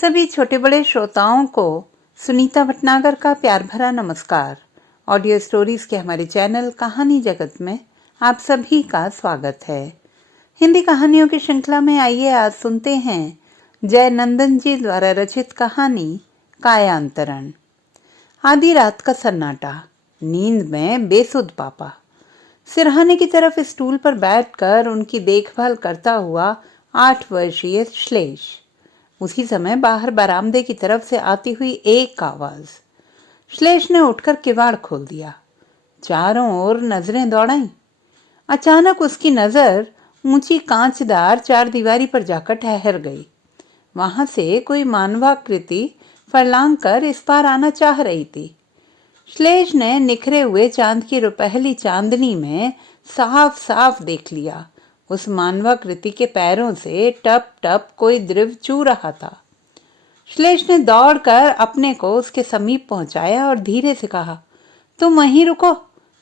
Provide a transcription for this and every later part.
सभी छोटे बड़े श्रोताओं को सुनीता भटनागर का प्यार भरा नमस्कार। ऑडियो स्टोरीज के हमारे चैनल कहानी जगत में आप सभी का स्वागत है। हिंदी कहानियों की श्रृंखला में आइए आज सुनते हैं जय नंदन जी द्वारा रचित कहानी कायांतरण। आधी रात का सन्नाटा, नींद में बेसुध पापा। सिरहाने की तरफ स्टूल पर बैठकर उनकी देखभाल करता हुआ 8 वर्षीय श्लेष। उसी समय बाहर बरामदे की तरफ से आती हुई एक आवाज। श्लेष ने उठकर किवाड़ खोल दिया। चारों ओर नजरें दौड़ाईं। अचानक उसकी नजर ऊंची कांचदार चारदीवारी पर जाकर ठहर गई। वहां से कोई मानवाकृति फरलांग कर इस पार आना चाह रही थी। श्लेष ने निखरे हुए चांद की रुपहली चांदनी में साफ साफ देख लिया। उस मानवाकृति के पैरों से टप टप कोई द्रव चू रहा था। श्लेष ने दौड़कर अपने को उसके समीप पहुंचाया और धीरे से कहा, तुम वहीं रुको,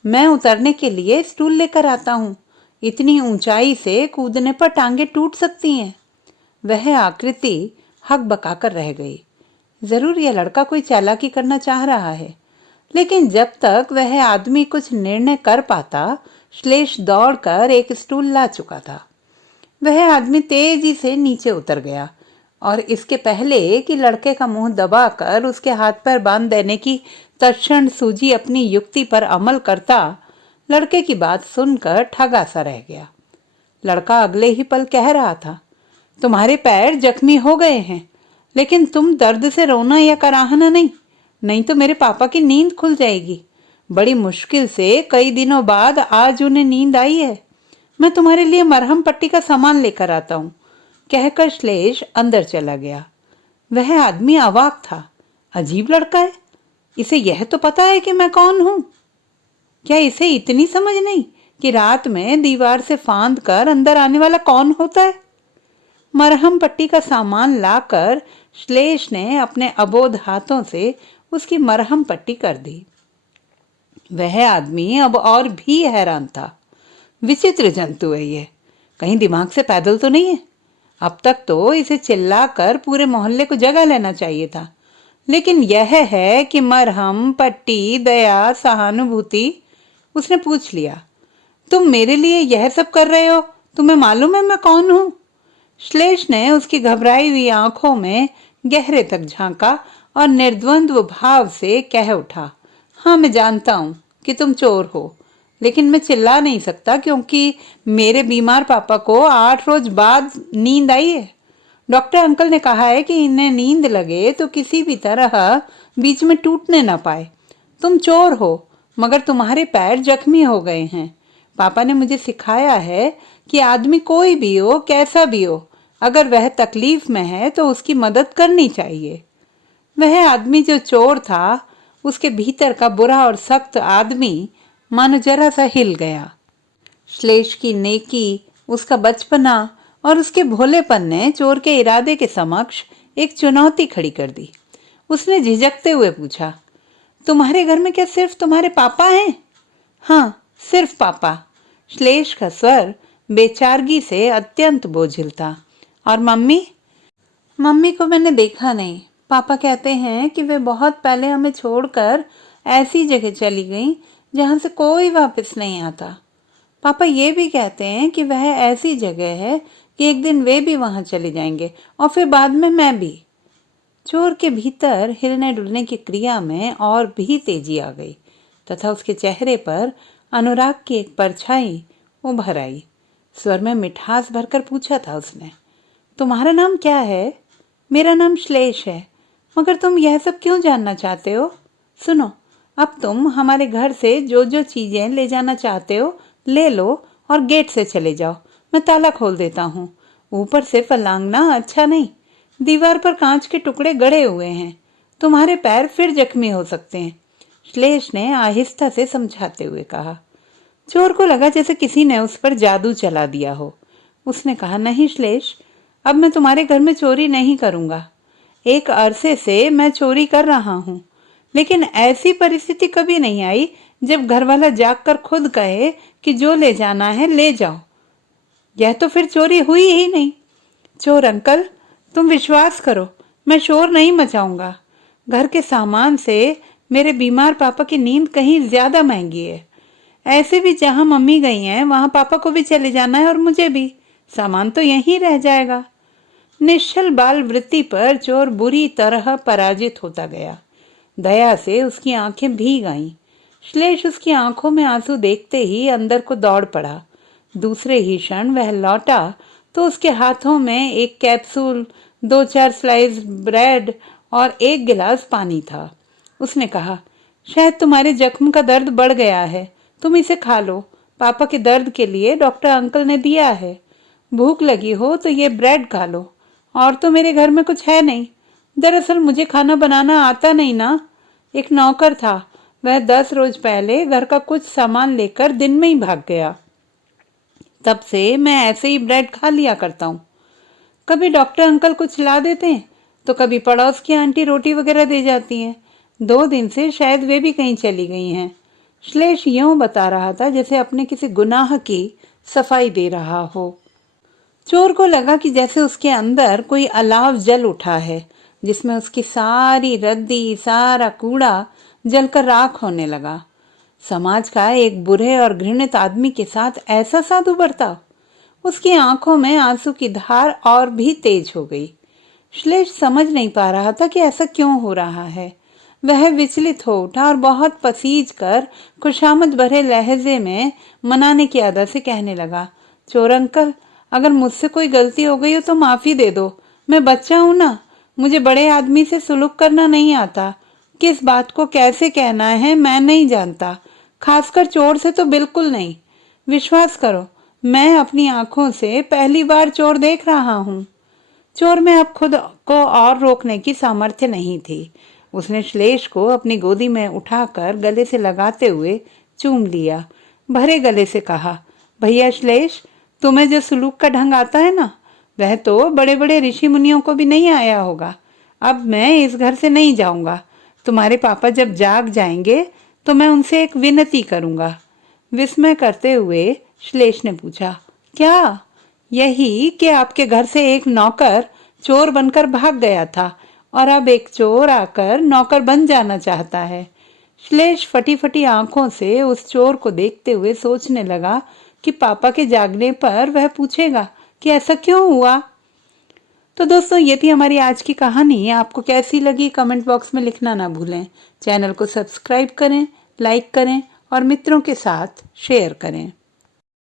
मैं उतरने के लिए स्टूल लेकर आता हूं। इतनी ऊंचाई से कूदने पर टांगे टूट सकती हैं। वह आकृति हकबकाकर रह गई। जरूर यह लड़का कोई चालाकी करना चाह रहा है, लेकिन जब तक वह आदमी कुछ निर्णय कर पाता, श्लेष दौड़कर एक स्टूल ला चुका था। वह आदमी तेजी से नीचे उतर गया और इसके पहले कि लड़के का मुंह दबाकर उसके हाथ पर बांध देने की तत्क्षण सूझी अपनी युक्ति पर अमल करता, लड़के की बात सुनकर ठगा सा रह गया। लड़का अगले ही पल कह रहा था, तुम्हारे पैर जख्मी हो गए हैं, लेकिन तुम दर्द से रोना या कराहना नहीं तो मेरे पापा की नींद खुल जाएगी। बड़ी मुश्किल से कई दिनों बाद आज उन्हें नींद आई है। मैं तुम्हारे लिए मरहम पट्टी का सामान लेकर आता हूँ, कहकर श्लेष अंदर चला गया। वह आदमी अवाक था। अजीब लड़का है। इसे यह तो पता है कि मैं कौन हूँ। क्या इसे इतनी समझ नहीं कि रात में दीवार से फांद कर अंदर आने वाला कौन होता है? मरहम पट्टी का सामान लाकर श्लेष ने अपने अबोध हाथों से उसकी मरहम पट्टी कर दी। वह आदमी अब और भी हैरान था। विचित्र जंतु है ये, कहीं दिमाग से पैदल तो नहीं है। अब तक तो इसे चिल्लाकर पूरे मोहल्ले को जगा लेना चाहिए था, लेकिन यह है कि मरहम पट्टी, दया, सहानुभूति। उसने पूछ लिया, तुम मेरे लिए यह सब कर रहे हो? तुम्हें मालूम है मैं कौन हूं? श्लेष ने उसकी घबराई हुई आंखों में गहरे तक झांका और निर्द्वंद्व भाव से कह उठा, हाँ, मैं जानता हूं कि तुम चोर हो, लेकिन मैं चिल्ला नहीं सकता क्योंकि मेरे बीमार पापा को 8 रोज बाद नींद आई है। डॉक्टर अंकल ने कहा है कि इन्हें नींद लगे तो किसी भी तरह बीच में टूटने ना पाए। तुम चोर हो, मगर तुम्हारे पैर जख्मी हो गए हैं। पापा ने मुझे सिखाया है कि आदमी कोई भी हो, कैसा भी हो, अगर वह तकलीफ में है तो उसकी मदद करनी चाहिए। वह आदमी जो चोर था, उसके भीतर का बुरा और सख्त आदमी मानो जरा सा हिल गया। श्लेष की नेकी, उसका बचपना और उसके भोलेपन ने चोर के इरादे के समक्ष एक चुनौती खड़ी कर दी। उसने झिझकते हुए पूछा, तुम्हारे घर में क्या सिर्फ तुम्हारे पापा हैं? हाँ, सिर्फ पापा। श्लेष का स्वर बेचारगी से अत्यंत बोझिल था। और मम्मी? मम्मी को मैंने देखा नहीं। पापा कहते हैं कि वे बहुत पहले हमें छोड़कर ऐसी जगह चली गईं जहां से कोई वापस नहीं आता। पापा ये भी कहते हैं कि वह ऐसी जगह है कि एक दिन वे भी वहां चले जाएंगे और फिर बाद में मैं भी। चोर के भीतर हिलने डुलने की क्रिया में और भी तेजी आ गई तथा उसके चेहरे पर अनुराग की एक परछाई उभर आई। स्वर में मिठास भरकर पूछा था उसने, तुम्हारा नाम क्या है? मेरा नाम श्लेष है, मगर तुम यह सब क्यों जानना चाहते हो? सुनो, अब तुम हमारे घर से जो जो चीजें ले जाना चाहते हो ले लो और गेट से चले जाओ। मैं ताला खोल देता हूँ। ऊपर से फलांगना अच्छा नहीं। दीवार पर कांच के टुकड़े गड़े हुए हैं। तुम्हारे पैर फिर जख्मी हो सकते हैं, श्लेष ने आहिस्ता से समझाते हुए कहा। चोर को लगा जैसे किसी ने उस पर जादू चला दिया हो। उसने कहा, नहीं श्लेष, अब मैं तुम्हारे घर में चोरी नहीं करूंगा। एक अरसे से मैं चोरी कर रहा हूँ, लेकिन ऐसी परिस्थिति कभी नहीं आई जब घरवाला जागकर खुद कहे कि जो ले जाना है ले जाओ। यह तो फिर चोरी हुई ही नहीं। चोर अंकल, तुम विश्वास करो, मैं शोर नहीं मचाऊंगा। घर के सामान से मेरे बीमार पापा की नींद कहीं ज्यादा महंगी है। ऐसे भी जहां मम्मी गई हैं वहां पापा को भी चले जाना है और मुझे भी। सामान तो यहीं रह जाएगा। निश्चल बाल वृत्ति पर चोर बुरी तरह पराजित होता गया। दया से उसकी आंखें भीग आईं। श्लेष उसकी आंखों में आंसू देखते ही अंदर को दौड़ पड़ा। दूसरे ही क्षण वह लौटा तो उसके हाथों में एक कैप्सूल, 2-4 स्लाइस ब्रेड और 1 गिलास पानी था। उसने कहा, शायद तुम्हारे जख्म का दर्द बढ़ गया है, तुम इसे खा लो। पापा के दर्द के लिए डॉक्टर अंकल ने दिया है। भूख लगी हो तो ये ब्रेड खा लो। और तो मेरे घर में कुछ है नहीं। दरअसल मुझे खाना बनाना आता नहीं ना। एक नौकर था, वह 10 रोज पहले घर का कुछ सामान लेकर दिन में ही भाग गया। तब से मैं ऐसे ही ब्रेड खा लिया करता हूँ। कभी डॉक्टर अंकल कुछ ला देते हैं तो कभी पड़ोस की आंटी रोटी वगैरह दे जाती हैं। 2 दिन से शायद वे भी कहीं चली गई हैं। श्लेष यूं बता रहा था जैसे अपने किसी गुनाह की सफाई दे रहा हो। चोर को लगा कि जैसे उसके अंदर कोई अलाव जल उठा है, जिसमें उसकी सारी रद्दी, सारा कूड़ा जलकर राख होने लगा। समाज का एक बुरे और घृणित आदमी के साथ ऐसा साधु बर्ताव। उसकी आंखों में आंसू की धार और भी तेज हो गई। श्लेष समझ नहीं पा रहा था कि ऐसा क्यों हो रहा है। वह विचलित हो उठा और बहुत पसीज कर खुशामद भरे लहजे में मनाने की आदत से कहने लगा, चोर अंकल, अगर मुझसे कोई गलती हो गई हो तो माफी दे दो। मैं बच्चा हूं ना, मुझे बड़े आदमी से सुलूक करना नहीं आता। किस बात को कैसे कहना है मैं नहीं जानता, खासकर चोर से तो बिल्कुल नहीं। विश्वास करो, मैं अपनी आंखों से पहली बार चोर देख रहा हूँ। चोर में अब खुद को और रोकने की सामर्थ्य नहीं थी। उसने श्लेष को अपनी गोदी में उठाकर गले से लगाते हुए चूम लिया। भरे गले से कहा, भैया श्लेष, तुम्हें जो सुलूक का ढंग आता है ना, वह तो बड़े बड़े ऋषि मुनियों को भी नहीं आया होगा। अब मैं इस घर से नहीं जाऊंगा। तुम्हारे पापा जब जाग जाएंगे तो मैं उनसे एक विनती करूंगा। विस्मय करते हुए श्लेष ने पूछा, क्या? यही कि आपके घर से एक नौकर चोर बनकर भाग गया था और अब एक चोर आकर नौकर बन जाना चाहता है। श्लेष फटी फटी आंखों से उस चोर को देखते हुए सोचने लगा कि पापा के जागने पर वह पूछेगा कि ऐसा क्यों हुआ। तो दोस्तों, ये थी हमारी आज की कहानी। आपको कैसी लगी कमेंट बॉक्स में लिखना ना भूलें। चैनल को सब्सक्राइब करें, लाइक करें और मित्रों के साथ शेयर करें।